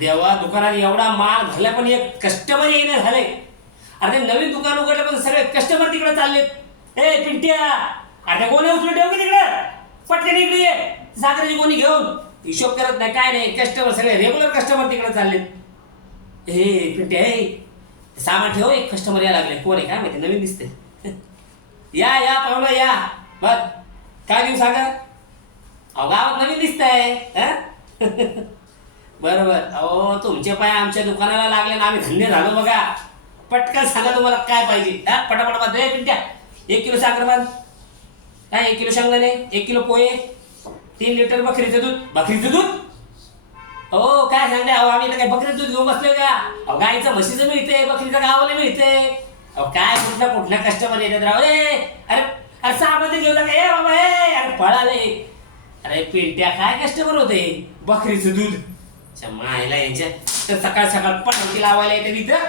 देवा दुकानात एवढा माल झाला पण एक कस्टमर येईना झाले. अरे नवीन दुकान उघडलं पण सगळे कस्टमर तिकडे चाललेत. ए पिंट्या, अरे कोणी उचलून ठेव की तिकडे, पटकन इकडे ये. साखरेची कोणी घेऊन हिशोब करत नाही काय नाही. कस्टमर सगळे रेग्युलर कस्टमर तिकडे चाललेत. हे पिंट्या, हे सामान ठेव, एक कस्टमर यायला लागले. कोण आहे काय माहिती, नवीन दिसते. या या पाहुणा या. बर काय देऊ सांगा. अहो गावात नवीन दिसतंय. बरोबर. अहो तुमचे पाय आमच्या दुकानाला लागले ना, आम्ही धन्य झालो बघा. पटकन सांगा तुम्हाला काय पाहिजे. पटापट बांध. पिंट्या 1 किलो साखर बांध. काय 1 किलो शेंगदाणे, 1 किलो पोहे, 3 लिटर बकरीचं दूध. बकरीचं दूध? हो काय सांगते. अहो आम्ही इथं काय बकरीचं दूध घेऊन बसलोय का. अहो गाईचं म्हशीचं मिळते, बकरीचं गावाला मिळते. अहो काय कुठल्या कस्टमर येतात राव. अरे अरे सामान घेऊ नका. ए बाबा ए, अरे पळाले. अरे पिंट्या काय कस्टमर होते. बकरीचं दूध मायला यांच्या तर सकाळ सकाळ पटकी लावायला येते तिथं.